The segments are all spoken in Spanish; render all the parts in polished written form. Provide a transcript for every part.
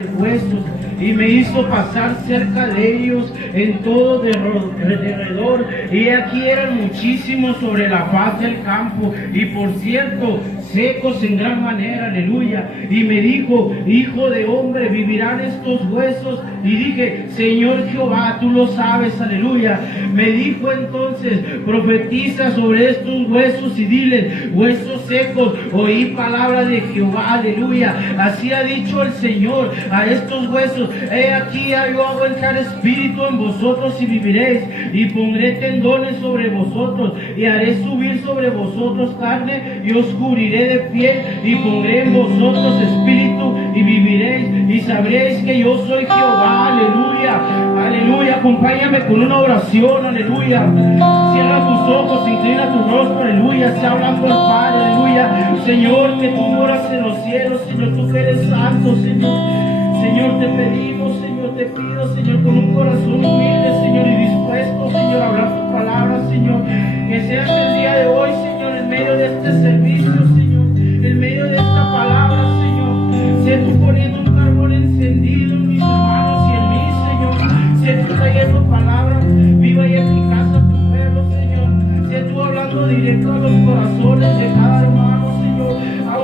huesos y me hizo pasar cerca de ellos en todo derredor, y aquí eran muchísimos sobre la faz del campo, y por cierto secos en gran manera. Aleluya. Y me dijo: hijo de hombre, ¿vivirán estos huesos? Y dije: Señor Jehová, tú lo sabes. Aleluya. Me dijo entonces: profetiza sobre estos huesos y diles: huesos secos, oí palabra de Jehová. Aleluya. Así ha dicho el Señor a estos huesos: he aquí, yo hago entrar espíritu en vosotros y viviréis, y pondré tendones sobre vosotros, y haré subir sobre vosotros carne, y os cubriré de piel, y pondré en vosotros espíritu, y viviréis, y sabréis que yo soy Jehová. Aleluya. Aleluya. Acompáñame con una oración. Aleluya. Cierra tus ojos, inclina tu rostro. Aleluya. Sea hablando el Padre. Aleluya. Señor, que tú moras en los cielos. Señor, tú que eres santo. Señor, Señor, te pedimos, Señor, te pido, Señor, con un corazón humilde, Señor, y dispuesto, Señor, a hablar tu palabra, Señor. Que seas el día de hoy, Señor, en medio de este servicio, Señor, en medio de esta palabra, Señor. Sé tú poniendo un carbón encendido en mis hermanos y en mí, Señor. Sé tú trayendo palabra viva y eficaz a tu pueblo, Señor. Sé tú hablando directo a los corazones de cada hermano, Señor.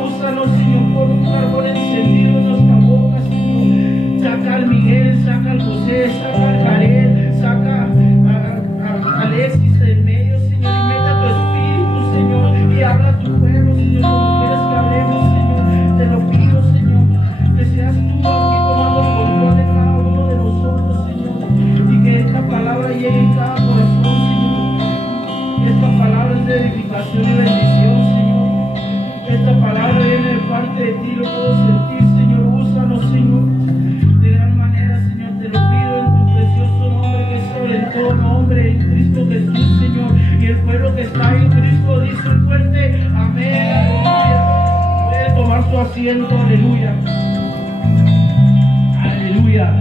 Úsanos, Señor, con un carbón encendido en nuestra boca, Señor. Saca al Miguel, saca al José, saca al Karel, saca a Alexis del medio, Señor, y mete tu espíritu, Señor, y habla a tu pueblo, Señor, como quieres que hablemos, Señor. Te lo pido, Señor, que seas tú aquí tomando el control de cada uno de nosotros, Señor, y que esta palabra llegue en cada corazón, Señor. Esta palabra es de edificación y bendición, Señor. Esta palabra viene de parte de ti, lo puedo sentir, Señor. Úsanos, Señor, de gran manera, Señor. Te lo pido en tu precioso nombre, que es sobre todo nombre, en Cristo Jesús, Señor. Y el pueblo que está en Cristo dice un fuerte amén. Aleluya. Puede tomar su asiento. Aleluya. Aleluya.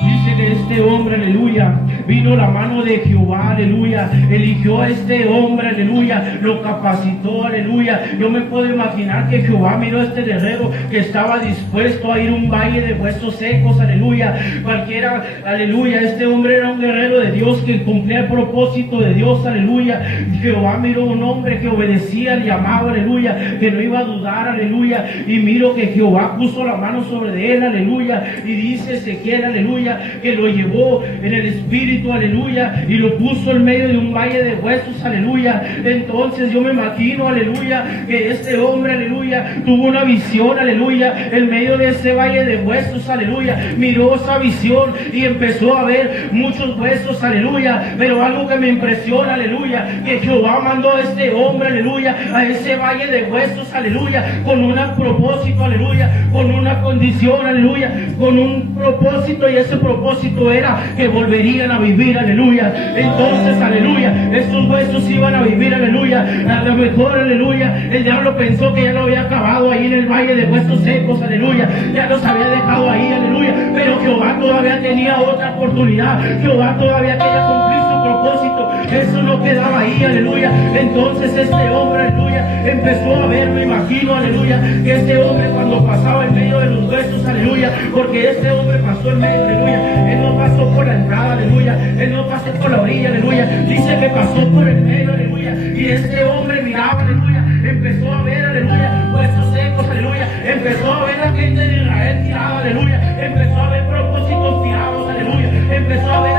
Dice que este hombre, aleluya, vino la mano de Jehová, aleluya, eligió a este hombre, aleluya, lo capacitó, aleluya. Yo me puedo imaginar que Jehová miró a este guerrero que estaba dispuesto a ir a un valle de huesos secos, aleluya. Cualquiera, aleluya, este hombre era un guerrero de Dios que cumplía el propósito de Dios, aleluya. Jehová miró a un hombre que obedecía al llamado, aleluya, que no iba a dudar, aleluya. Y miro que Jehová puso la mano sobre él, aleluya. Y dice Ezequiel, aleluya, que lo llevó en el espíritu, aleluya, y lo puso en medio de un valle de huesos, aleluya. Entonces yo me imagino, aleluya, que este hombre, aleluya, tuvo una visión, aleluya, en medio de ese valle de huesos, aleluya. Miró esa visión y empezó a ver muchos huesos, aleluya. Pero algo que me impresiona, aleluya, que Jehová mandó a este hombre, aleluya, a ese valle de huesos, aleluya, con un propósito, aleluya, con una condición, aleluya, con un propósito, y ese propósito era que volverían a vivir, aleluya. Entonces, aleluya, estos huesos iban a vivir, aleluya. A lo mejor, aleluya, el diablo pensó que ya lo había acabado ahí en el valle de huesos secos, aleluya, ya los había dejado ahí, aleluya. Pero Jehová todavía tenía otra oportunidad. Jehová todavía quería cumplir su propósito. Eso no quedaba ahí, aleluya. Entonces este hombre, aleluya, empezó a ver, me imagino, aleluya, que este hombre cuando pasaba en medio de los huesos, aleluya, porque este hombre pasó en medio, aleluya, él no pasó por la entrada, aleluya, él no pasó por la orilla, aleluya, dice que pasó por el medio, aleluya. Y este hombre miraba, aleluya, empezó a ver, aleluya, huesos secos, aleluya, empezó a ver a la gente de Israel tirada, aleluya, empezó a ver propósitos tirados, aleluya, empezó a ver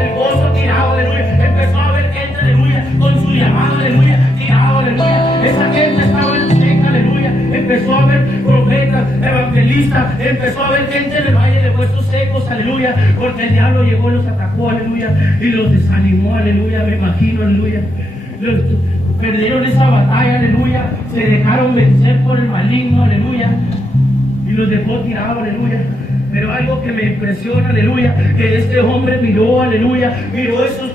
el gozo tirado, aleluya, empezó a ver gente, aleluya, con su llamado, aleluya, tirado, aleluya. Esa gente estaba en seca, aleluya. Empezó a ver profetas, evangelistas, empezó a ver gente en el valle de huesos secos, aleluya, porque el diablo llegó y los atacó, aleluya, y los desanimó, aleluya, me imagino, aleluya. Perdieron esa batalla, aleluya, se dejaron vencer por el maligno, aleluya, y los dejó tirados, aleluya. Pero algo que me impresiona, aleluya, que este hombre miró, aleluya, miró esos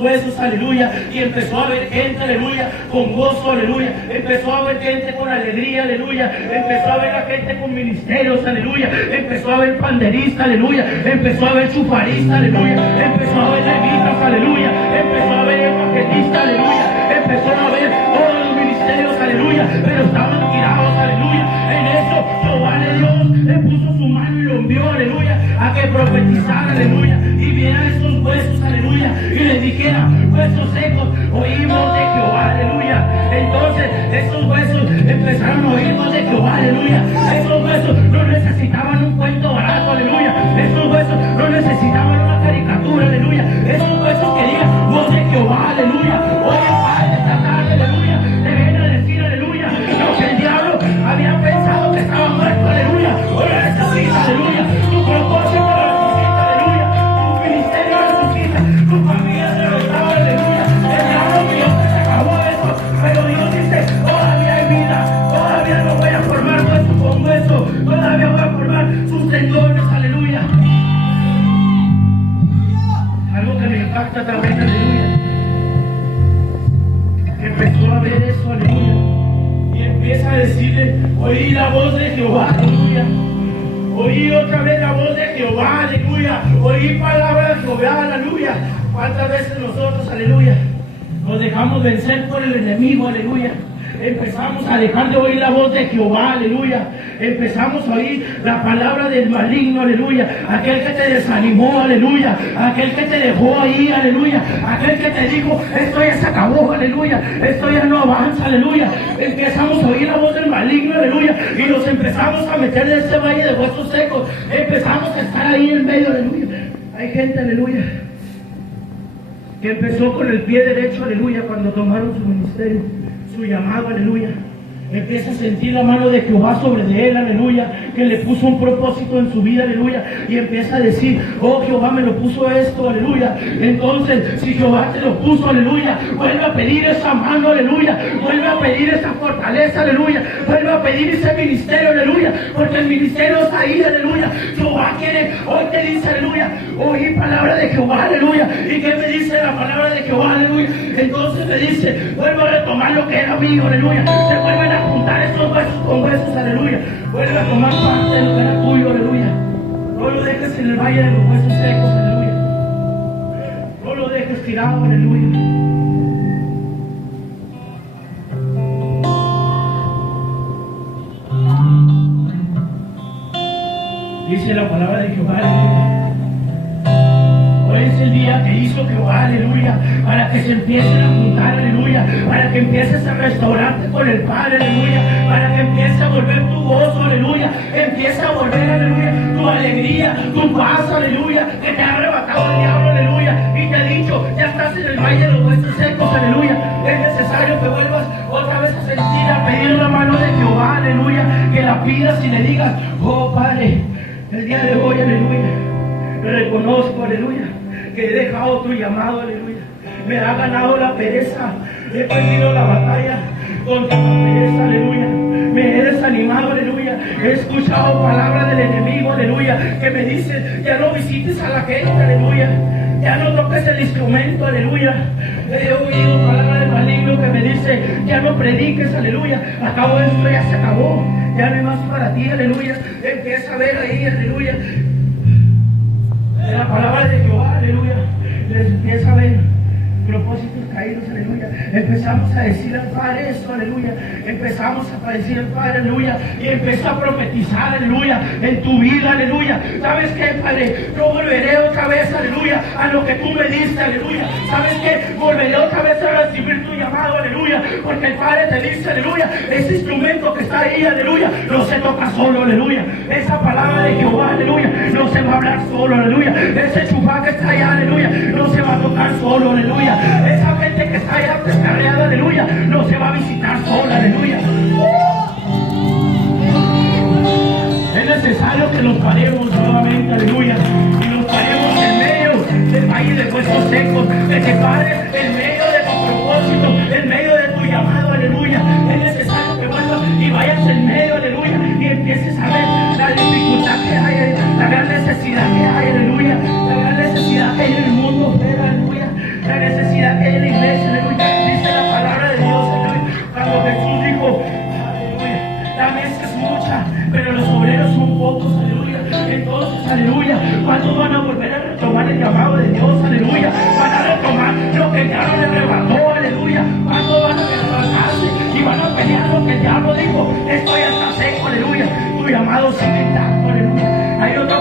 huesos, aleluya, y empezó a ver gente, aleluya, con gozo, aleluya, empezó a ver gente con alegría, aleluya, empezó a ver a gente con ministerios, aleluya, empezó a ver panderistas, aleluya, empezó a ver chufaristas, aleluya, empezó a ver levitas, aleluya, empezó a ver evangelistas, aleluya, empezó a ver todos los ministerios, aleluya, pero estaban tirados, aleluya. En eso Jehová de Dios le puso su mano y lo envió envió, aleluya, a que profetizara, aleluya, y vieran esos huesos, aleluya, y les dijera, huesos secos, oímos de Jehová, aleluya. Entonces esos huesos empezaron a oír voz de Jehová, aleluya. Esos huesos no necesitaban un cuento barato, aleluya. Esos huesos no necesitaban una caricatura, aleluya. Esos huesos querían voz de Jehová, aleluya. Hoy el Padre esta tarde, aleluya, te viene a decir, aleluya, lo que el diablo había pensado que estaba muerto, aleluya, hoy lo necesita, aleluya. Tu propósito lo necesita, aleluya. Tu ministerio lo necesita, tu familia se lo estaba, aleluya. El diablo vio que se acabó eso, pero Dios dice, todavía hay vida, todavía no voy a formar hueso con hueso, todavía voy a formar sus tendones, aleluya. Algo que me impacta también, aleluya, que empezó a ver eso, aleluya, y empieza a decirle, oí la voz de Jehová, aleluya. Oí otra vez la voz de Jehová, aleluya. Oí palabra de Jehová, aleluya. ¿Cuántas veces nosotros, aleluya, nos dejamos vencer por el enemigo, aleluya? Empezamos a dejar de oír la voz de Jehová, aleluya. Empezamos a oír la palabra del maligno, aleluya. Aquel que te desanimó, aleluya. Aquel que te dejó ahí, aleluya. Aquel que te dijo, esto ya se acabó, aleluya. Esto ya no avanza, aleluya. Empezamos a oír la voz del maligno, aleluya. Y nos empezamos a meter en este valle de huesos secos. Empezamos a estar ahí en medio, aleluya. Hay gente, aleluya, que empezó con el pie derecho, aleluya, cuando tomaron su ministerio, su llamado, aleluya. Empieza a sentir la mano de Jehová sobre de él, aleluya, que le puso un propósito en su vida, aleluya, y empieza a decir, oh, Jehová me lo puso esto, aleluya. Entonces, si Jehová te lo puso, aleluya, vuelve a pedir esa mano, aleluya, vuelve a pedir esa fortaleza, aleluya, vuelve a pedir ese ministerio, aleluya, porque el ministerio está ahí, aleluya. Jehová quiere, hoy te dice, aleluya, oí palabra de Jehová, aleluya. ¿Y qué me dice la palabra de Jehová, aleluya? Entonces me dice, vuelve a retomar lo que era mío, aleluya. Se vuelven a juntar esos huesos con huesos, aleluya. Vuelve a tomar parte de lo que era tuyo, aleluya. No lo dejes en el valle de los huesos secos, aleluya. No lo dejes tirado, aleluya. Dice la palabra de Jehová, aleluya. Hoy es el día que hizo Jehová, aleluya, para que se empiecen a juntar, aleluya, para que empieces a restaurarte con el Padre, aleluya, para que empiece a volver tu gozo, aleluya, empieza a volver, aleluya, tu alegría, tu paz, aleluya, que te ha arrebatado el diablo, aleluya, y te ha dicho, ya estás en el valle de los huesos secos, aleluya. Es necesario que vuelvas otra vez a sentir, a pedir la mano de Jehová, aleluya, que la pidas y le digas, oh Padre, el día de hoy, aleluya, reconozco, aleluya, que he dejado tu llamado, aleluya. Me ha ganado la pereza, he perdido la batalla contra la pereza, aleluya. Me he desanimado, aleluya. He escuchado palabras del enemigo, aleluya, que me dicen, ya no visites a la gente, aleluya. Ya no toques el instrumento, aleluya. He oído palabras del maligno que me dice, ya no prediques, aleluya. Acabo esto, ya se acabó. Ya no hay más para ti, aleluya. Empieza a ver ahí, aleluya, la palabra de Jehová, aleluya. Les empieza a ver propósitos caídos, aleluya. Empezamos a decir al Padre eso, aleluya. Empezamos a decir al Padre, aleluya. Y empieza a profetizar, aleluya, en tu vida, aleluya. ¿Sabes qué, Padre? Yo volveré otra vez, aleluya, a lo que tú me diste, aleluya. ¿Sabes qué? Volveré otra vez a recibir tu llamado, aleluya. Porque el Padre te dice, aleluya, ese instrumento que está ahí, aleluya, no se toca solo, aleluya. Esa palabra de Jehová, aleluya, no se va a hablar solo, aleluya. Ese chufá que está allá, aleluya, no se va a tocar solo, aleluya. Esa gente que está allá descarriada, aleluya, no se va a visitar sola, aleluya. Es necesario que nos paremos nuevamente, aleluya, y nos paremos en medio del valle de huesos secos, que te pares en medio de tu propósito, en medio de tu llamado, aleluya. Es necesario que vuelvas y vayas en medio, aleluya, y empieces a ver la dificultad que hay, la gran necesidad que hay, aleluya, la gran necesidad que hay en el mundo, aleluya, la necesidad que hay en la iglesia, aleluya. Dice la palabra de Dios, aleluya, cuando Jesús dijo, aleluya, la mesa es mucha, pero los obreros son pocos, aleluya. Entonces, aleluya, ¿cuándo van a volver a retomar el llamado de Dios, aleluya? Van a retomar lo que el diablo le arrebató, aleluya. ¿Cuándo van a levantarse y van a pelear lo que el diablo dijo? Esto ya está seco, aleluya. Tu llamado sigue intacto, aleluya. Hay otra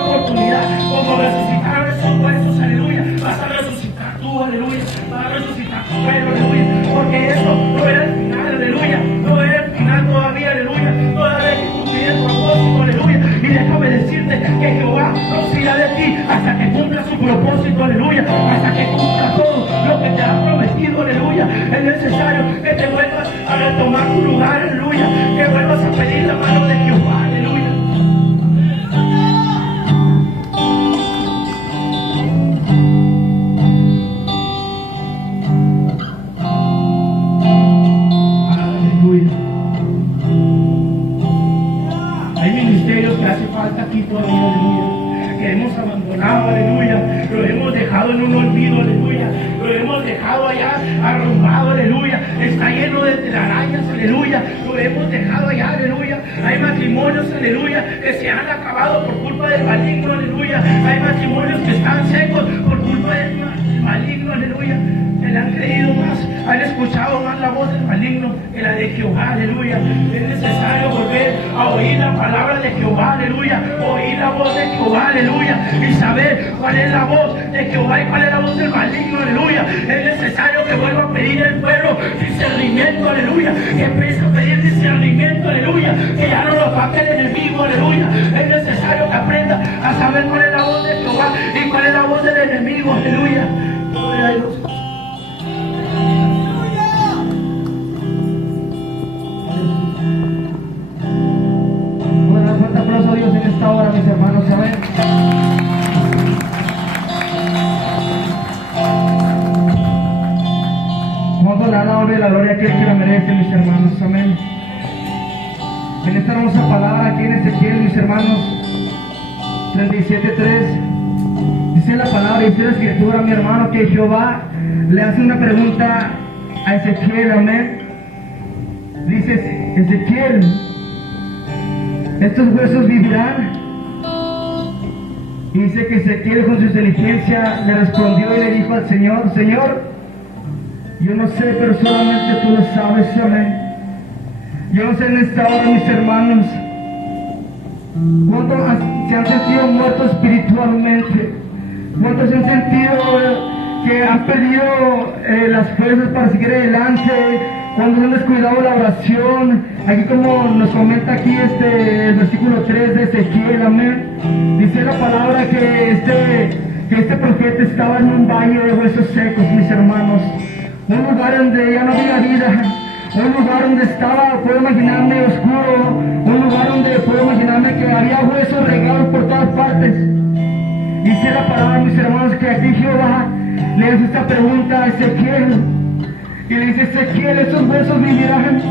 decirte que Jehová no se irá de ti hasta que cumpla su propósito, aleluya, hasta que cumpla todo lo que te ha prometido, aleluya. Es necesario que te vuelvas a retomar tu lugar, aleluya, que vuelvas a pedir la mano de Jehová, aleluya. Hay ministerios que hace falta aquí todavía, aleluya, que hemos abandonado, aleluya, lo hemos dejado en un olvido, aleluya, lo hemos dejado allá arrumbado, aleluya, está lleno de telarañas, aleluya, lo hemos dejado allá, aleluya. Hay matrimonios, aleluya, que se han acabado por culpa del maligno, aleluya. Hay matrimonios que están secos por culpa del maligno, aleluya. Que le han creído más, han escuchado más la voz del maligno que la de Jehová, aleluya. Es necesario volver a oír la palabra de Jehová, aleluya, oír la voz de Jehová, aleluya, y saber cuál es la voz de Jehová y cuál es la voz del maligno, aleluya. Es necesario que vuelva a pedir el pueblo discernimiento, aleluya, que empiece a pedir discernimiento, aleluya, que ya no lo falte el enemigo, aleluya. Es necesario que aprenda a saber cuál es la voz de Jehová y cuál es la voz del enemigo, aleluya. Gloria a Dios. Bueno, un fuerte aplauso a Dios en esta hora, mis hermanos, ¿saben? Vamos a dar la honra y la gloria a aquel que la merece, mis hermanos, amén. En esta hermosa palabra aquí en Ezequiel, mis hermanos, 37:3, dice la palabra, dice la escritura, mi hermano, que Jehová le hace una pregunta a Ezequiel, amén. Dice Ezequiel, ¿estos huesos vivirán? Y dice que Ezequiel con su inteligencia le respondió y le dijo al Señor, Señor, yo no sé, pero solamente tú lo sabes, amén. Yo no sé en esta hora, mis hermanos, ¿cuántos se han sentido muertos espiritualmente? ¿Cuántos se han sentido que han perdido las fuerzas para seguir adelante? Cuando han descuidado la oración, aquí como nos comenta aquí el versículo 3 de Ezequiel, amén. Dice la palabra que este profeta estaba en un valle de huesos secos, mis hermanos. Un lugar donde ya no había vida, un lugar donde estaba, puedo imaginarme, oscuro, un lugar donde puedo imaginarme que había huesos regados por todas partes. Dice la palabra, mis hermanos, que aquí Jehová le hace esta pregunta a Ezequiel. Y le dice, Ezequiel, ¿estos huesos vivirán?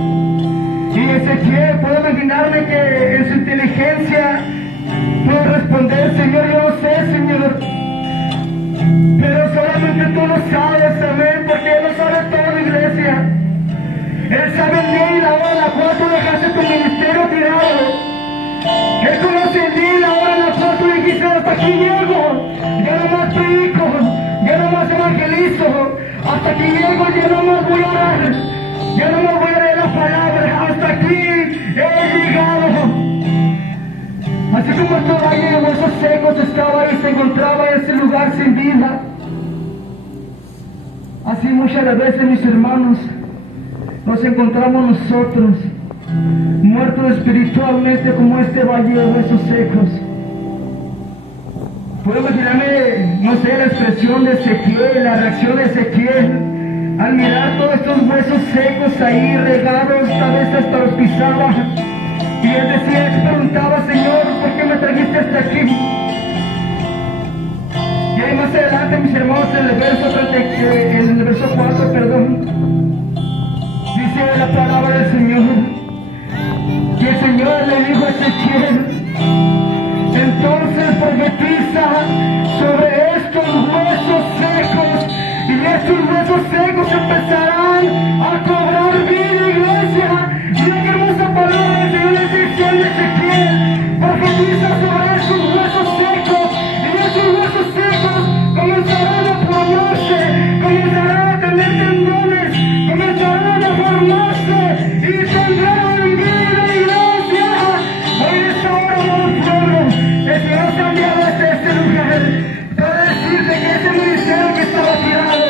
Y Ezequiel, puedo imaginarme que en su inteligencia puede responder, Señor, yo no sé, Señor. Pero solamente tú lo sabes, amén, porque Él lo sabe toda la iglesia. Él sabe el día y la hora en la cual tú dejaste tu ministerio tirado. Él conoce el día y la hora en la cual tú dijiste, hasta aquí llego, ya no más predico, ya no más evangelizo, hasta aquí llego, ya no más voy a orar, ya no más voy a leer la palabra, hasta aquí he llegado. Así como este valle de huesos secos estaba y se encontraba en ese lugar sin vida, así muchas de veces, mis hermanos, nos encontramos nosotros, muertos espiritualmente como este valle de huesos secos. Puedo imaginarme, no sé, la expresión de Ezequiel, la reacción de Ezequiel, al mirar todos estos huesos secos ahí regados, tal vez hasta los pisaba. Y él decía, él preguntaba, Señor, ¿por qué me trajiste hasta aquí? Y ahí más adelante, mis hermanos, en el verso 4, perdón, dice la palabra del Señor, que el Señor le dijo a Ezequiel, entonces profetiza sobre estos huesos secos, y estos huesos secos empezarán a cobrar vida, iglesia. Mira qué hermosa palabra del Señor les dice a Ezequiel, profetiza sobre estos huesos secos, y estos huesos secos comenzarán a formarse, comenzarán a tener tendones, comenzarán a formarse, y tendrán vida, iglesia. Hoy en esta hora, amado pueblo, el Señor se ha enviado hasta este lugar para decirte que ese ministerio que estaba tirado,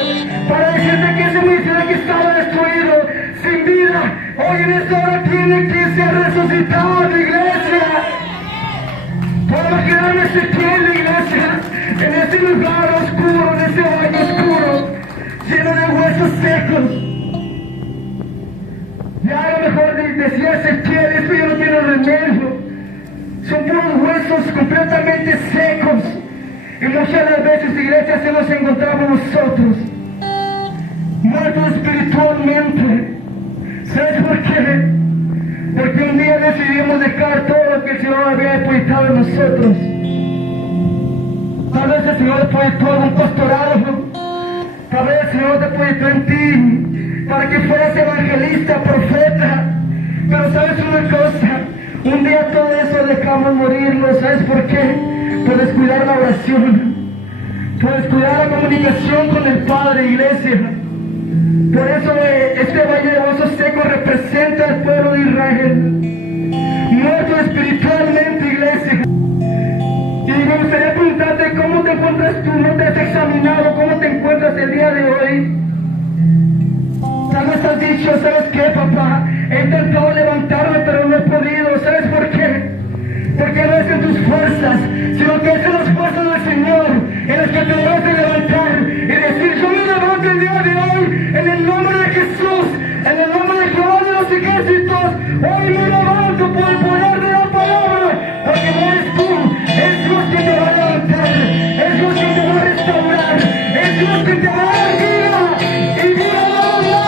para decirte que ese ministerio que estaba destruido, sin vida, hoy en esta hora tiene que ser resucitado, iglesia. Por imaginarme Ezequiel, iglesia, en ese lugar oscuro, en ese valle oscuro, lleno de huesos secos. Ya a lo mejor decía Ezequiel, esto ya no tiene remedio. Son puros huesos completamente secos. Y muchas de las veces, iglesia, se nos encontramos nosotros, muertos espiritualmente. ¿Sabes por qué? Porque un día decidimos dejar todo lo que el Señor había depositado en nosotros. Tal vez el Señor depositó en un pastorado, tal vez el Señor depositó en ti para que fueras evangelista, profeta. Pero sabes una cosa, un día todo eso dejamos morirlo. ¿Sabes por qué? Por descuidar la oración, por descuidar la comunicación con el Padre, iglesia. Por eso este valle de huesos secos representa al pueblo de Israel, muerto espiritualmente, iglesia. Y me gustaría preguntarte, ¿cómo te encuentras tú? ¿No te has examinado cómo te encuentras el día de hoy? Tal vez has dicho, ¿sabes qué, papá? He intentado levantarme, pero no he podido. ¿Sabes por qué? Porque no es en tus fuerzas, sino que es en las fuerzas del Señor, en las que te debes de levantar y decir: yo me levanto el día de hoy en el nombre de Jesús, en el nombre de Jehová de los ejércitos. Hoy me levanto por el poder de la palabra, porque no eres tú, es Dios que te va a levantar, es Dios que te va a restaurar, es Dios que te va a dar vida y vida abundancia.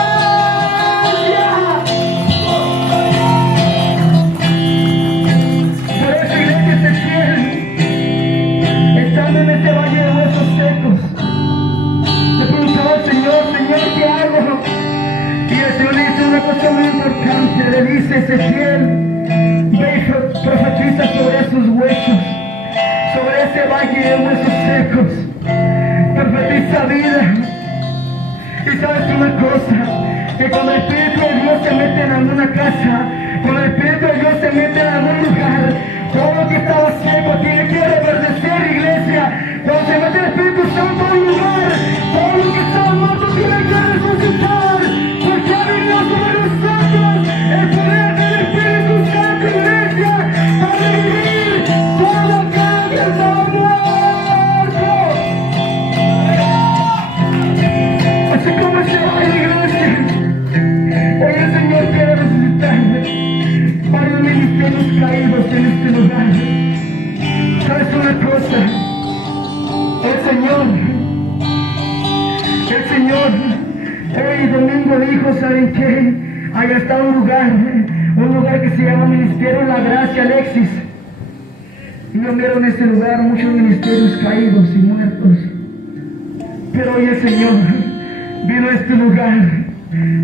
Por eso, iglesia, Ezequiel, estando en este valle de huesos secos, le preguntaba al Señor: Señor, ¿qué hago? Y el Señor le dice una cosa muy importante. Le dice: Ezequiel, ve y profetiza sobre esos huesos, sobre ese valle de huesos secos. Profetiza vida. Y sabes una cosa, que cuando el Espíritu de Dios se mete en alguna casa, cuando el Espíritu de Dios se mete en algún lugar, todo lo que estaba seco tiene que reverdecer, iglesia. Cuando se mete el Espíritu Santo en un lugar, todo lo que estaba muerto tiene que resucitar, porque ha venido sobre nosotros el poder del Espíritu Santo, iglesia, para revivir todo aquello que estaba muerto. Así como se va, iglesia, hoy el Señor quiere resucitar varios ministerios caídos en este lugar. ¿Sabes una cosa? El Señor, hoy domingo dijo: ¿saben qué? Allá está un lugar que se llama Ministerio de la Gracia, Alexis. Y yo miro en este lugar muchos ministerios caídos y muertos. Pero hoy el Señor vino a este lugar.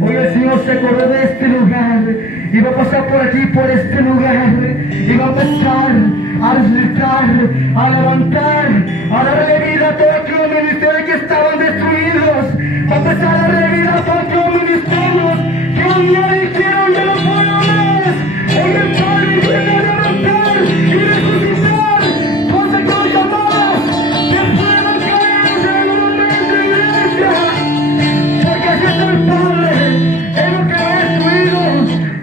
Hoy el Señor se acordó de este lugar y va a pasar por aquí, por este lugar, y va a empezar a resucitar, a levantar, a darle vida a todos aquellos ministerios que estaban destruidos. Va a empezar a darle vida a todos aquellos ministerios que un día dijeron: ya no puedo más. Hoy el Padre viene a levantar y resucitar todos aquellos llamados que puedan caer en el momento, iglesia. Porque así es el Padre, Él lo que ha destruido,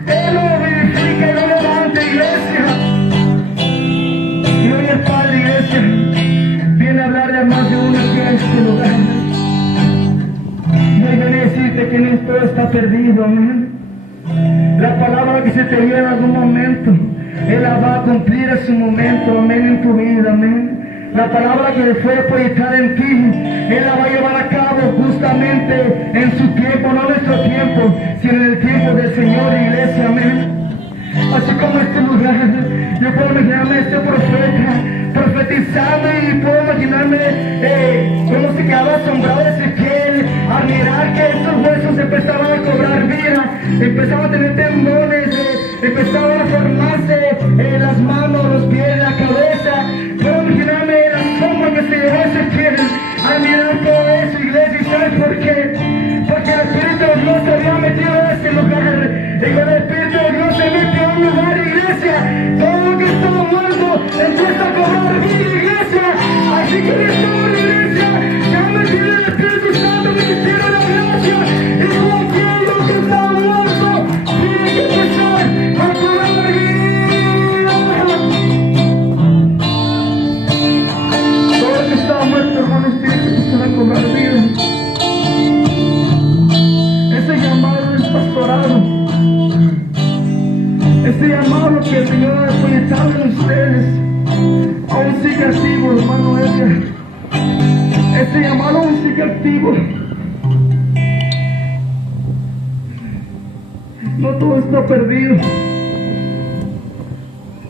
Él lo vivifica y lo levanta, iglesia. Y hoy el Padre, iglesia, viene a hablarle a más de uno aquí a este lugar. Y hoy viene a decirte que no todo está perdido, amén. La palabra que se te dio en algún momento, Él la va a cumplir a su momento, amén, en tu vida, amén. La palabra que fue proyectada en ti, Él la va a llevar a cabo justamente en su tiempo, no nuestro tiempo, sino en el tiempo del Señor, iglesia, amén. Así como este lugar, yo puedo imaginarme a este profeta profetizando y puedo imaginarme cómo se quedaba asombrado Ezequiel al mirar que estos huesos empezaban a cobrar vida, empezaban a tener tendones, empezaban a formarse las manos, los pies, la cabeza. Puedo imaginarme el asombro que se llevó Ezequiel al mirar todo eso, iglesia. ¿Y sabes por qué? Porque el Espíritu de Dios se había metido en este lugar. Y cuando el Espíritu de Dios se mete a un lugar, iglesia, todo lo que estaba muerto empieza a cobrar vida, iglesia. Así que en esta hora, iglesia, se ha metido el Espíritu Santo, el ministerio de la gracia, y todo aquello que estaba muerto tiene que empezar a cobrar vida. hermano espíritu empezar a cobrar vida. Ese llamado del pastorado, ese llamado que el Señor ha depositado en ustedes, aún sigue activo, hermano Edgar. Ese llamado aún sigue activo. No todo está perdido.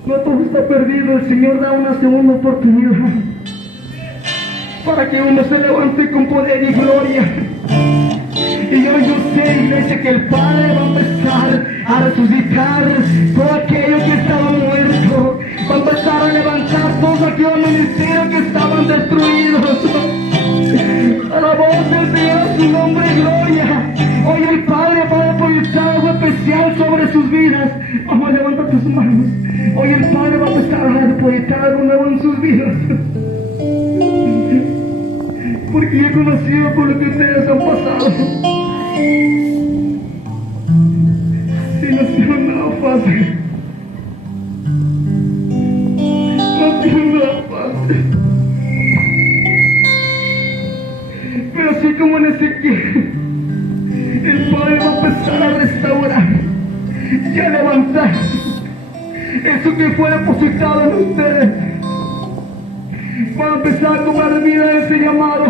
No todo está perdido. El Señor da una segunda oportunidad para que uno se levante con poder y gloria. Y yo sé, iglesia, que el Padre va a empezar a resucitar todo aquello que estaba muerto. Va a empezar a levantar todos aquellos ministerios que estaban destruidos. A la voz del Señor, a su nombre, gloria. Hoy el Padre va a depositar algo especial sobre sus vidas. Vamos a levantar tus manos. Hoy el Padre va a empezar a depositar algo nuevo en sus vidas. Porque yo he conocido por lo que ustedes han pasado. Y no ha sido nada fácil. No ha sido nada fácil. Pero así como en Ezequiel, el Padre va a empezar a restaurar y a levantar eso que fue depositado en ustedes. Va a empezar a tomar vida en ese llamado.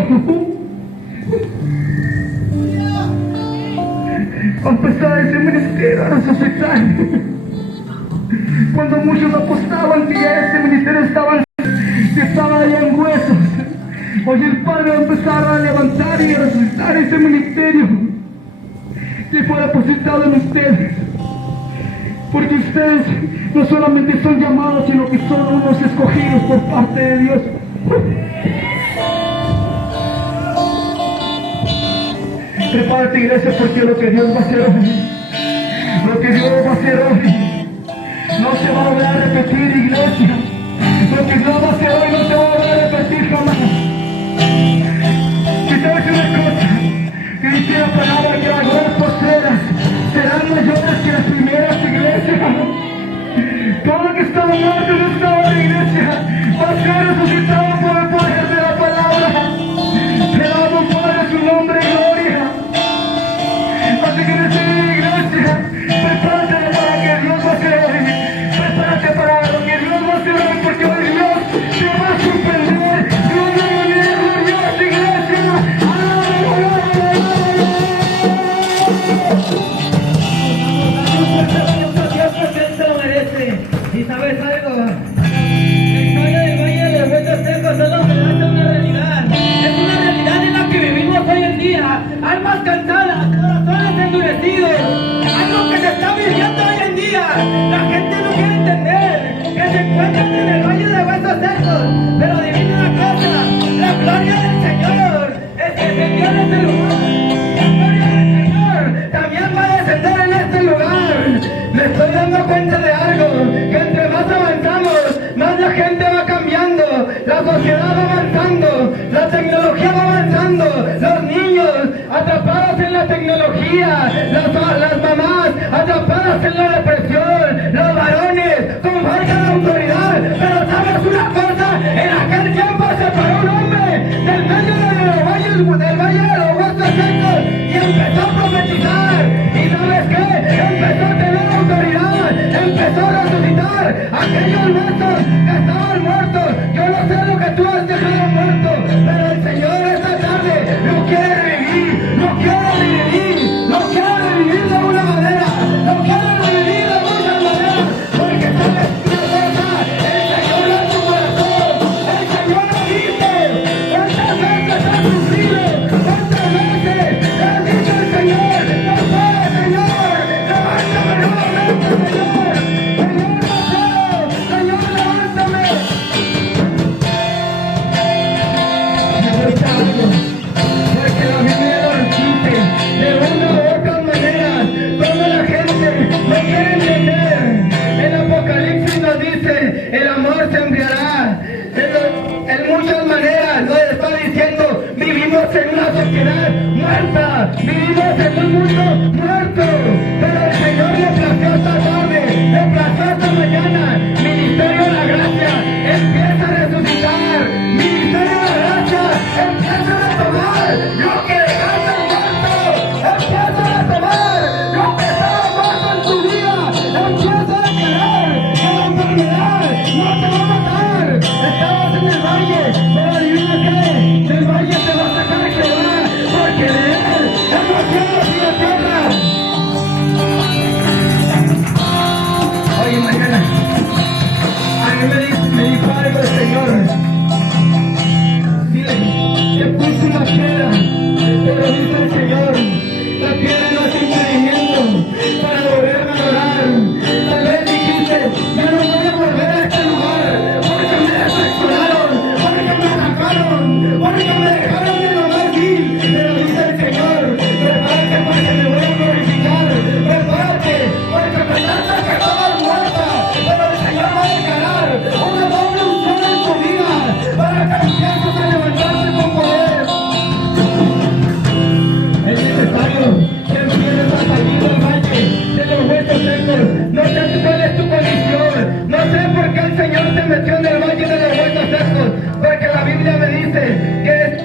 Va a empezar ese ministerio a resucitar. Cuando muchos apostaban que ya ese ministerio estaba allá en huesos, hoy el Padre va a empezar a levantar y a resucitar ese ministerio que fue depositado en ustedes. Porque ustedes no solamente son llamados, sino que son unos escogidos por parte de Dios. Prepárate, iglesia, porque lo que Dios va a hacer hoy, lo que Dios va a hacer hoy, no se va a volver a repetir, iglesia. Lo que Dios va a hacer hoy no se va a volver a repetir jamás. Y te voy a decir una cosa, que dice la palabra que las nuevas postreras serán mayores que las primeras, iglesia. Todo lo que estaba muerto no estaba en la iglesia, va a ser resucitado por el poder de la palabra. Le damos, Padre, su nombre y gloria. Así que en esta iglesia, prepárate para que Dios va a hacer hoy. Prepárate para lo que Dios va a hacer hoy, porque hoy Dios te va a sorprender de una manera gloriosa, iglesia. ¿Y sabes algo? La historia del Valle de los Huesos Secos solo se hace una realidad. Es una realidad en la que vivimos hoy en día. Almas cansadas, corazones endurecidos. Algo que se está viviendo hoy en día. La gente no quiere entender que se encuentran en el Valle de Huesos Secos. Pero adivina una cosa, la gloria del Señor es que descendió en este lugar. La gloria del Señor también va a descender en este lugar. Me estoy dando cuenta de algo, que entre más avanzamos, más la gente va cambiando, la sociedad va avanzando, la tecnología va avanzando, los niños atrapados en la tecnología, las mamás atrapadas en la depresión, los varones con falta de autoridad. Pero sabes una cosa, en aquel tiempo se paró un hombre del medio del valle de los Huesos Secos y empezó a profetizar. ¿Y sabes qué? Empezó a tener autoridad, empezó a resucitar aquellos huesos que estaban muertos. Yo no sé lo que tú has dejado muerto, pero el Señor esta tarde lo quiere revivir, lo quiere revivir, lo quiere revivir de una manera, lo quiere revivir de muchas maneras, porque sabes una cosa, el Señor es tu corazón, el Señor lo dice. ¿Cuántas veces has sufrido? ¿Cuántas veces te has dicho el Señor? No puede, Señor, levántame nuevamente, Señor. Señor, no puedo, Señor, levántame. Porque la Biblia lo repite de una u otra manera. Toda la gente lo quiere entender. El Apocalipsis nos dice, el amor se enfriará. En muchas maneras nos está diciendo, vivimos en una sociedad muerta, vivimos en un mundo muerto. Pero el Señor le plació esta tarde, le plació esta mañana. Ministerio de la Gracia empieza a resucitar. Ministerio de la Gracia que empiezas a levantarte con poder. Es necesario que empieces a salir del valle de los huesos secos. No sé cuál es tu condición, no sé por qué el Señor te metió en el valle de los huesos secos, porque la Biblia me dice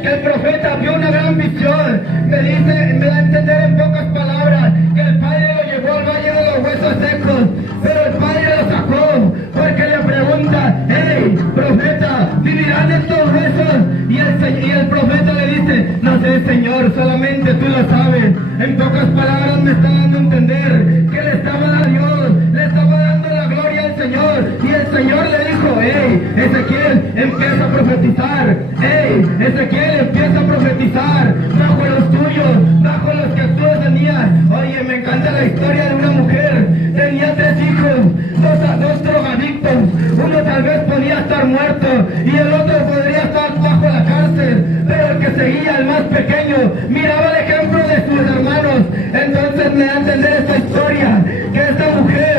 que el profeta vio una gran visión. Me da a entender en pocas palabras que el Padre lo llevó al valle de los huesos secos, pero el Padre lo sacó porque le pregunta: hey, profeta, ¿vivirán estos huesos? Y el profeta le dice: no sé, Señor, solamente tú lo sabes. En pocas palabras me está dando a entender que le estaba dando a Dios, le estaba dando la gloria al Señor, y el Señor le dijo: hey, Ezequiel, empieza a profetizar. Hey, Ezequiel, empieza a profetizar bajo los tuyos, bajo los que tú tenías. Oye, me encanta la historia de una mujer. Tenía 3 hijos, dos drogadictos. Uno tal vez podía estar muerto y el otro podría estar bajo la cárcel, pero el que seguía, el más pequeño, miraba el ejemplo de sus hermanos. Entonces me da a entender esta historia, que esta mujer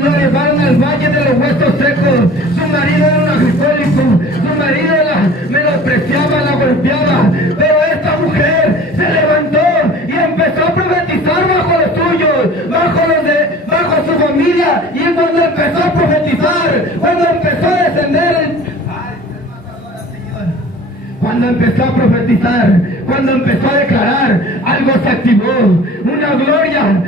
lo llevaron al valle de los huesos secos. Su marido era un alcohólico, su marido la menospreciaba, la golpeaba, pero esta mujer se levantó y empezó a profetizar bajo los suyos, bajo su familia. Y cuando empezó a profetizar, cuando empezó a descender cuando empezó a profetizar, cuando empezó a declarar, algo se activó, una gloria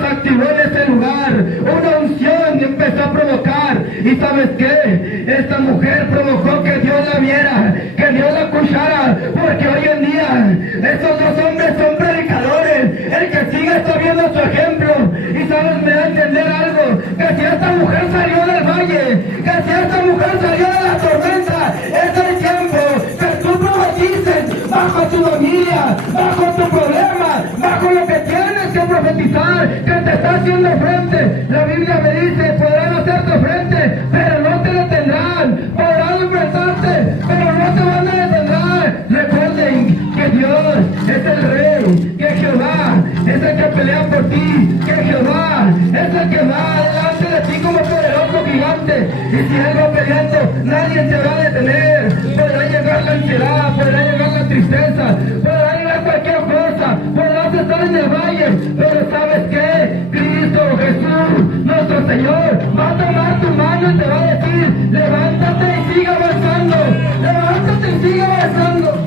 se activó en ese lugar, una unción empezó a provocar. ¿Y sabes qué? Esta mujer provocó que Dios la viera, que Dios la escuchara, porque hoy en día esos 2 hombres son predicadores. El que sigue está viendo su ejemplo. Y sabes, me da a entender algo, que si esta mujer salió del valle, que si esta mujer salió de la tormenta, es el tiempo que tú profetices bajo tu familia, bajo tu problema, bajo lo que tienes que profetizar, que te está haciendo frente. La Biblia me dice: podrán hacerte frente, pero no te detendrán. Podrán enfrentarte, pero no te van a detener. Recuerden que Dios es el Rey, que Jehová es el que pelea por ti, que Jehová es el que va delante de ti como poderoso gigante. Y si algo peleando, nadie te va a detener. Podrá llegar la ansiedad, podrá llegar la tristeza, podrá llegar cualquier cosa, podrás estar en el valle, pero ¿sabes qué? Cristo Jesús, nuestro Señor, va a tomar tu mano y te va a decir: levántate y sigue avanzando, levántate y sigue avanzando.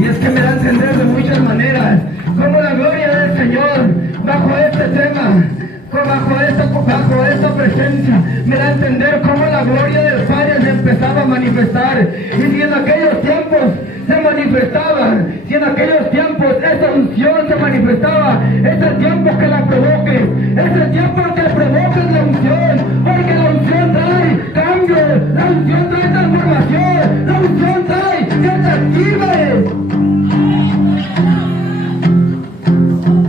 Y es que me da a entender de muchas maneras como la gloria del Señor bajo este tema, bajo esta presencia, me da a entender cómo la gloria del Padre se empezaba a manifestar. Y si en aquellos tiempos se manifestaba, si en aquellos tiempos esa unción se manifestaba, es el tiempo que la provoques, es el tiempo que provoques la unción, porque la unción trae cambio, la unción trae transformación, la unción trae que te active.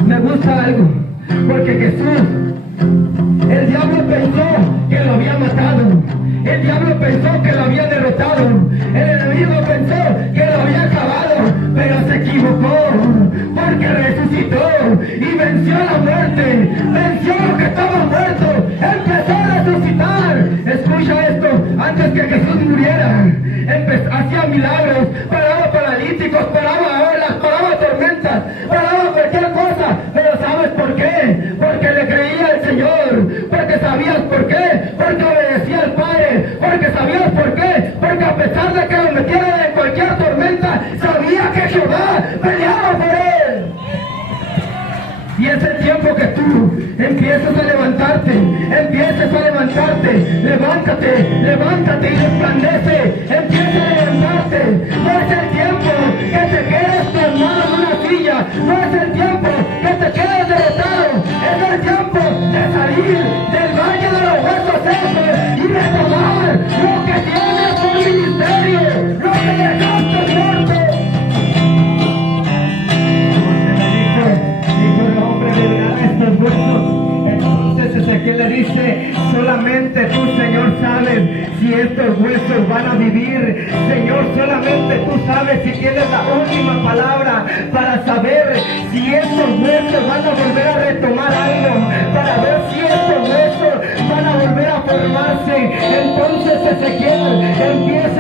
Me gusta algo, porque Jesús, el diablo pensó que lo había matado, el diablo pensó que lo había derrotado, el enemigo pensó que lo había acabado, pero se equivocó, porque resucitó y venció la muerte, venció lo que estaba muerto, empezó a resucitar. Escucha esto: antes que Jesús muriera, hacía milagros, paraba paralíticos, paraba olas, paraba tormentas, paraba cualquier cosa. Pero ¿sabes por qué? Porque le creía al Señor. Porque sabías por qué, porque obedecía al Padre. Porque sabías por qué, porque a pesar de que lo metiera en cualquier tormenta, sabía que Jehová peleaba por él. Y es el tiempo que tú empiezas a levantarte, levántate y resplandece, empieza a levantarte. No es el tiempo que te quedes plasmado en una silla, no es el tiempo que te quedes derrotado, es el tiempo de salir del valle de los huesos secos y retomar lo que tienes por ministerio, lo que dejaste muerto. Estos huesos. Entonces Ezequiel le dice: solamente tú, Señor, sabes si estos huesos van a vivir. Señor, solamente tú sabes si tienes la última palabra para saber si estos huesos van a volver a retomar algo, para ver si estos huesos van a volver a formarse. Entonces Ezequiel empieza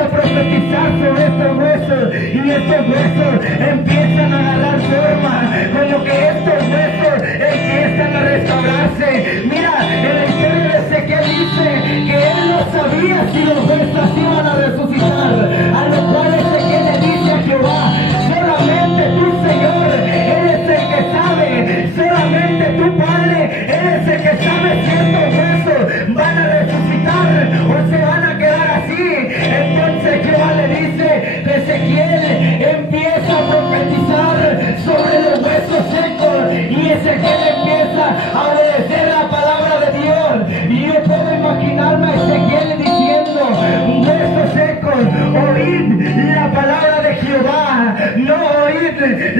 profetizar sobre estos huesos y estos huesos empiezan a agarrar forma, como que estos huesos empiezan a restaurarse. Mira, en la historia de Ezequiel dice que él no sabía si los huesos iban a resucitar, a lo cual Ezequiel le dice a Jehová: solamente tú, Señor, eres el que sabe, solamente tú, Padre, eres el que sabe si estos huesos van a resucitar o se van a quedar así. Entonces Jehová le dice: Ezequiel, empieza a profetizar sobre los huesos secos, y Ezequiel empieza a obedecer la palabra de Dios. Y yo puedo imaginarme a Ezequiel diciendo: huesos secos, oíd la palabra de Jehová, no oíd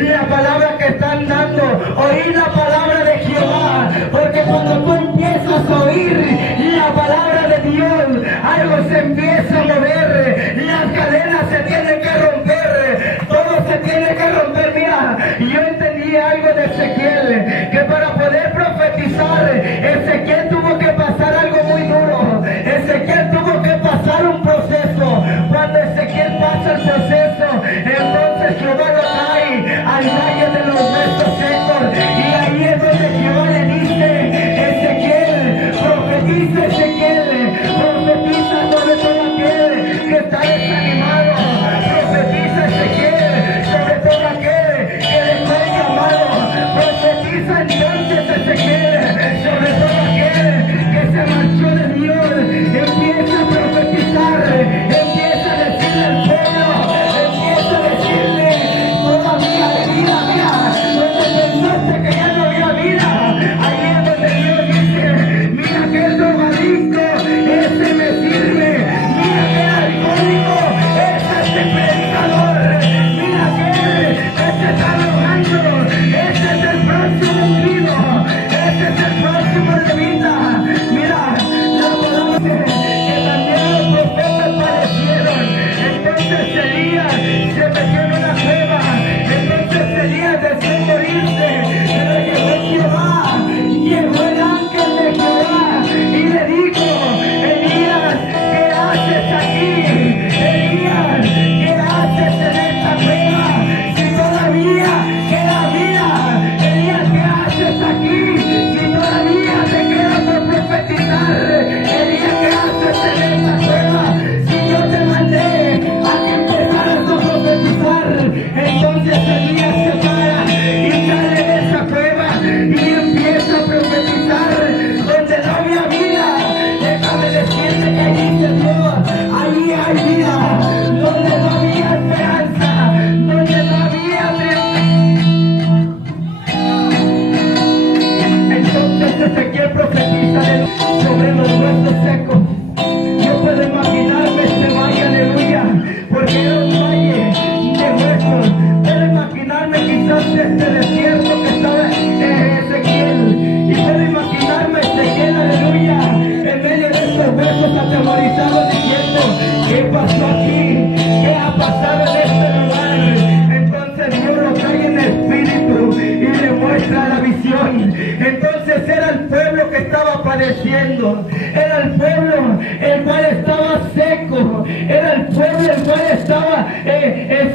la palabra que están dando, oíd la palabra de Jehová, porque cuando tú empiezas a oír la palabra de Dios, algo se empieza a mover, las cadenas se tienen que romper, todo se tiene que romper. Mira, yo entendí algo de Ezequiel, que para poder profetizar, Ezequiel tuvo que pasar algo muy duro, Ezequiel tuvo que pasar un proceso. Cuando Ezequiel pasa el proceso, entonces Jehová lo trae al valle de los huesos secos, y ahí es donde Jehová le dice: Ezequiel, profetiza, Ezequiel, profetiza sobre todo aquel que está desanimado, profetiza, Ezequiel, sobre todo aquel que le fue llamado, profetiza entonces, Ezequiel, sobre todo aquel que se marchó de Dios, empieza a profetizar, empieza a decirle al pueblo, empieza a decirle: todavía hay vida, mira, donde pensaste que ya no había vida, ahí es donde Dios dice: mira que el drogadicto, ese me sirve, mira que el alcohólico, ese es el predicador, mira que ese está rogando, ese es el próximo ungido, ese es el próximo de vida. Mira, la palabra que también los profetas padecieron. Entonces Elías se metió en una cueva, entonces Elías deseó morirse, pero llegó Jehová, llegó el ángel de Jehová y le dijo: Elías, ¿qué haces aquí? Elías, ¿qué haces en esta cueva? Si todavía queda vida, Elías, ¿qué haces aquí? Si todavía te queda por profetizar, Elías, ¿qué haces en esta cueva? Si yo te mandé a que empezaras a profetizar. Entonces Elías se para y sale de esa cueva y empieza a profetizar donde no había vida. Déjame decirte que ahí dice Dios, ahí hay vida, donde no había esperanza, donde no había entonces Ezequiel profetiza sobre los huesos secos. Yo puedo imaginarme este valle, aleluya, porque era un valle de huesos. Puedo imaginarme quizás este desierto que estaba Ezequiel, y puedo imaginarme Ezequiel, aleluya, en medio de estos huesos atemorizados diciendo: ¿qué pasó aquí? ¿Qué ha pasado en este lugar? Entonces Dios lo trae en espíritu y le muestra la visión. Entonces era el pueblo que estaba padeciendo, era el pueblo el cual estaba seco, era el pueblo el cual estaba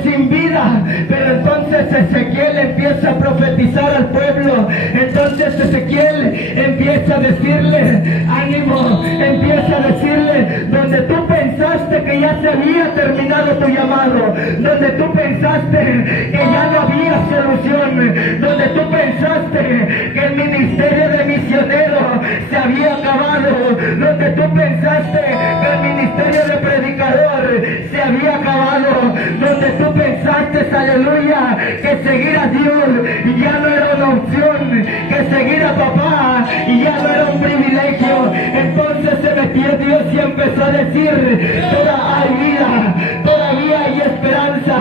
sin vida. Pero entonces Ezequiel empieza a profetizar al pueblo. Entonces Ezequiel empieza a decirle: ánimo, empieza a decirle: donde tú pensaste que ya se había terminado tu llamado, donde tú pensaste que ya no había solución, donde tú pensaste que el ministerio de misionero se había acabado, donde tú pensaste que el ministerio de predicador se había acabado, donde tú pensaste, aleluya, que seguir a Dios ya no era una opción, que seguir a papá ya no era un privilegio. Entonces se metió Dios y empezó a decir: toda hay vida, todavía hay esperanza.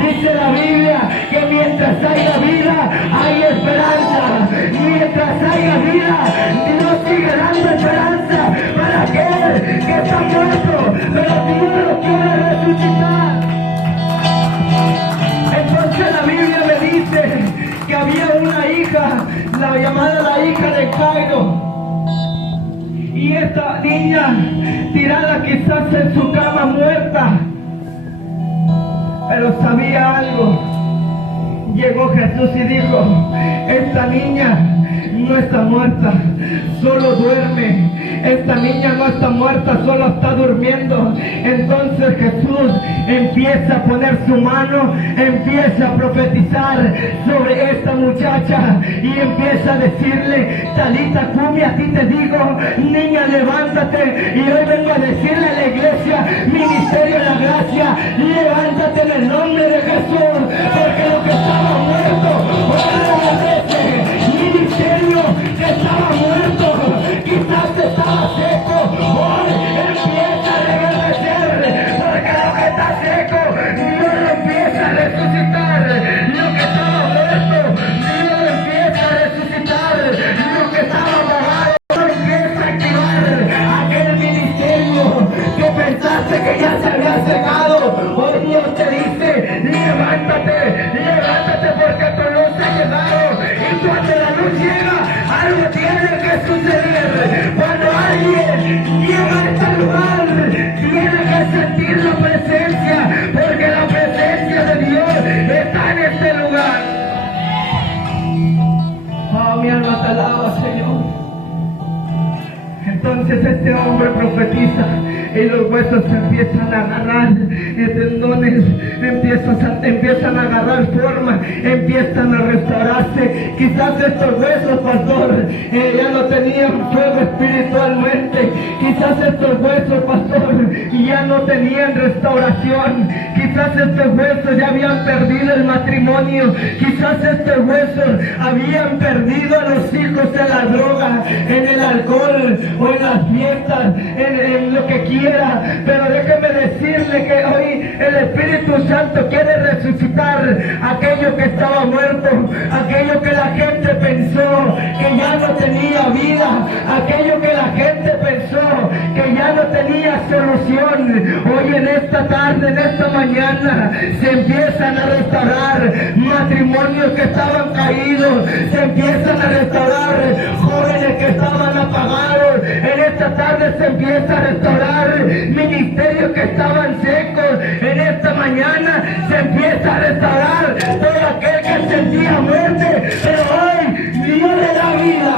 Dice la Biblia que mientras haya vida hay esperanza, mientras haya vida Dios sigue dando esperanza para aquel que está muerto, pero Dios lo quiere resucitar. Entonces la Biblia me dice que había una hija, la llamada la hija de Jairo, y esta niña tirada quizás en su cama muerta, pero sabía algo. Llegó Jesús y dijo, esta niña no está muerta, solo duerme. Esta niña no está muerta, solo está durmiendo. Entonces Jesús empieza a poner su mano, empieza a profetizar sobre esta muchacha y empieza a decirle, Talita cumi, a ti te digo, niña, levántate. Y hoy vengo a decirle a la iglesia, ministerio de la gracia, levántate en el nombre de Jesús, porque lo que estaba muerto, ahora regrese. Ministerio que estaba muerto, quizás estaba seco, hoy empieza a reverdecer, porque lo que está seco, Dios lo empieza a resucitar. Lo que estaba muerto, Dios lo empieza a resucitar. Lo que estaba apagado, Dios empieza a activar. Aquel ministerio que pensaste que ya se había secado, hoy Dios te dice, levántate, levántate, porque tu luz ha llegado. Y cuando la luz llega, algo tiene que suceder. Cuando alguien llega a este lugar, tiene que sentir la presencia, porque la presencia de Dios está en este lugar. Oh, mi alma te alaba, Señor. Entonces este hombre profetiza y los huesos se empiezan a agarrar, tendones empiezan a agarrar forma, empiezan a restaurarse. Quizás estos huesos, pastor, ya no tenían fuego espiritualmente. Quizás estos huesos, pastor, ya no tenían restauración. Quizás estos huesos ya habían perdido el matrimonio. Quizás estos huesos habían perdido a los hijos en la droga, en el alcohol o en las fiestas, en lo que quiera. Pero déjeme decirle que hoy el Espíritu Santo quiere resucitar aquello que estaba muerto, aquello que la gente pensó que ya no tenía vida, aquello que la gente pensó que ya no tenía solución. Hoy en esta tarde, en esta mañana, se empiezan a restaurar matrimonios que estaban caídos, se empiezan a restaurar jóvenes que estaban apagados. En esta tarde se empieza a restaurar ministerios que estaban secos. En esta mañana se empieza a restaurar todo aquel que sentía muerte, pero hoy Dios le da vida.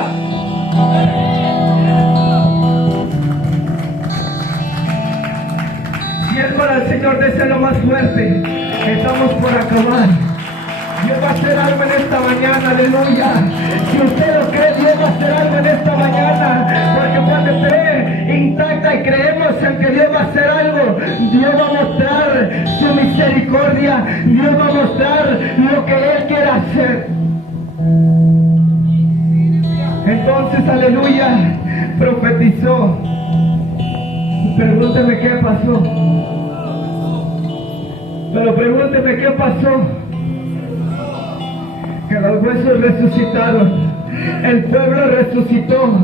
Si es para el Señor, déselo más fuerte. Estamos por acabar. Dios va a hacer algo en esta mañana, aleluya. Si usted lo cree, Dios va a hacer algo en esta mañana, porque cuando cree intacta y creemos en que Dios va a hacer algo, Dios va a mostrar su misericordia, Dios va a mostrar lo que Él quiere hacer. Entonces, aleluya, profetizó. Pregúnteme qué pasó. Pero pregúnteme qué pasó. Que los huesos resucitaron, el pueblo resucitó.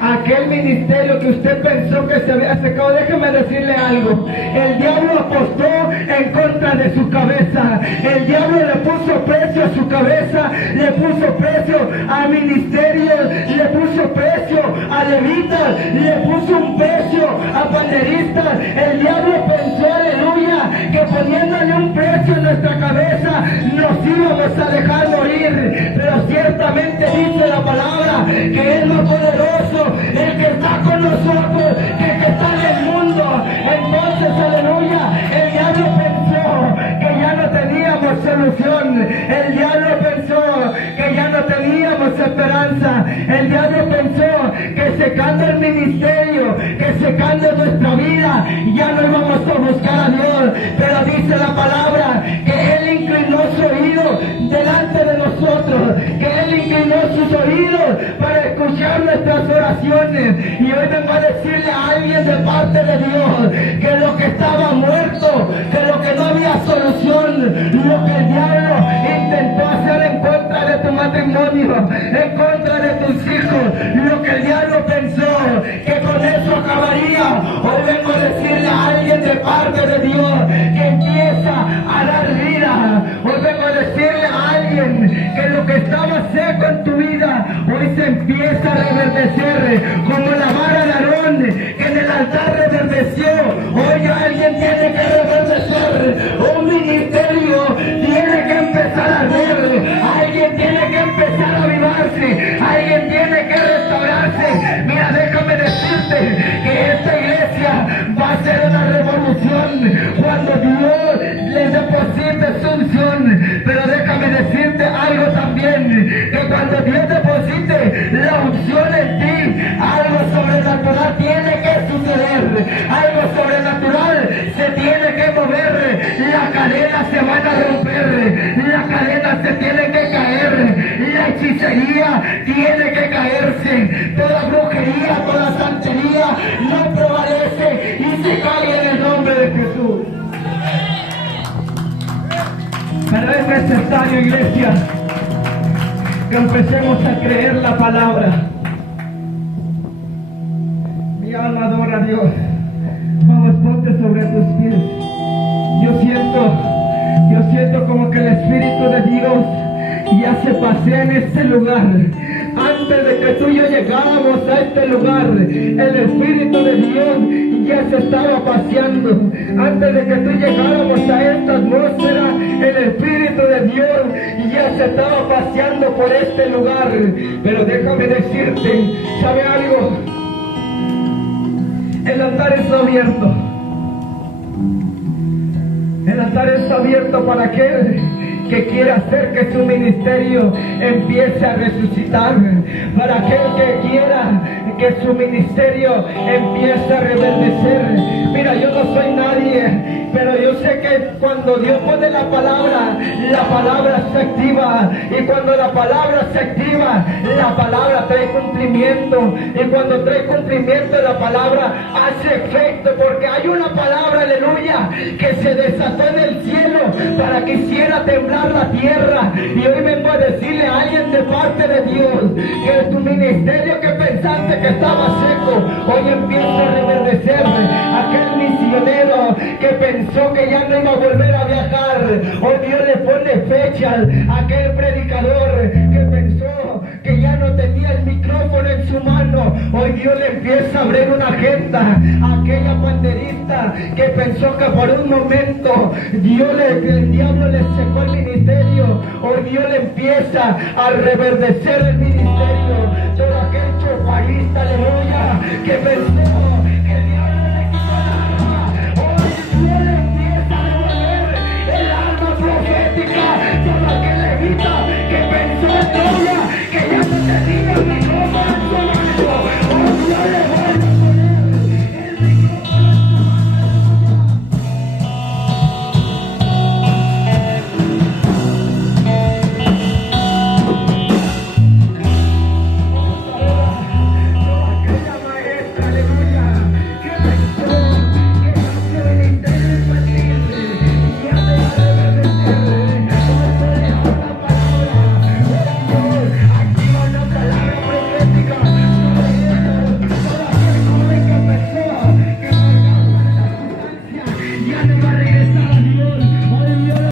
Aquel ministerio que usted pensó que se había secado, déjeme decirle algo, el diablo apostó en contra de su cabeza, el diablo le puso precio a su cabeza, le puso precio a ministerios, le puso precio a levitas, le puso un precio a panderistas. El diablo pensó, aleluya, que poniéndole un precio en nuestra cabeza nos íbamos a dejar morir, pero ciertamente dice la palabra que es más poderoso el que está con nosotros que el que está en el mundo. Entonces, aleluya, el diablo pensó que ya no teníamos solución, el diablo pensó que ya no teníamos esperanza, el diablo pensó que secando el ministerio, que secando nuestra vida, ya no íbamos a buscar a Dios. Pero dice la palabra que Él inclinó su oído delante de nosotros, que Él inclinó sus oídos para escuchar nuestras oraciones. Y hoy vengo a decirle a alguien de parte de Dios que lo que estaba muerto, que lo que no había solución, lo que el diablo intentó hacer en contra de tu matrimonio, en contra de tus hijos, lo que el diablo pensó que con eso acabaría, hoy vengo a decirle a alguien de parte de Dios que empieza a dar vida. Hoy vengo a decirle a alguien que lo que estaba seco en tu vida, hoy se empieza a reverdecer, como la vara de Aarón que en el altar reverdeció. Hoy alguien tiene que reverdecer, un ministerio alguien tiene que restaurarse. Mira, déjame decirte que esta iglesia va a ser una revolución cuando Dios les deposite su unción. Pero déjame decirte algo también, que cuando Dios deposite la unción en ti, algo sobrenatural tiene que suceder, algo sobrenatural se tiene que mover, las cadenas se van a romper, las cadenas se tienen que caer, la hechicería tiene que caerse, toda brujería, toda santería no prevalece y se cae en el nombre de Jesús. Pero es necesario, iglesia, que empecemos a creer la palabra. Mi alma adora a Dios. Vamos, ponte sobre tus pies. Yo siento como que el Espíritu de Dios ya se pasea en este lugar. Antes de que tú y yo llegáramos a este lugar, el Espíritu de Dios ya se estaba paseando. Antes de que tú llegáramos a esta atmósfera, el Espíritu de Dios ya se estaba paseando por este lugar. Pero déjame decirte, ¿sabe algo? El altar está abierto. El altar está abierto para aquel que quiere hacer que su ministerio empiece a resucitar, para aquel que quiera que su ministerio empiece a reverdecer. Mira, yo no soy nadie, pero yo sé que cuando Dios pone la palabra se activa, y cuando la palabra se activa, la palabra trae cumplimiento, y cuando trae cumplimiento la palabra hace efecto, porque hay una palabra, aleluya, que se desató en el cielo para que hiciera temblar la tierra. Y hoy vengo a decirle a alguien de parte de Dios que tu ministerio que pensaste que estaba seco, hoy empieza a reverdecer. Aquel misionero que pensó que ya no iba a volver a viajar, hoy Dios le pone fechas. Aquel predicador que pensó que ya no tenía el micrófono en su mano, hoy Dios le empieza a abrir una agenda. Aquella panderista que pensó que por un momento el diablo le secó el ministerio, hoy Dios le empieza a reverdecer el ministerio. Todo aquel chofarista, aleluya, que pensó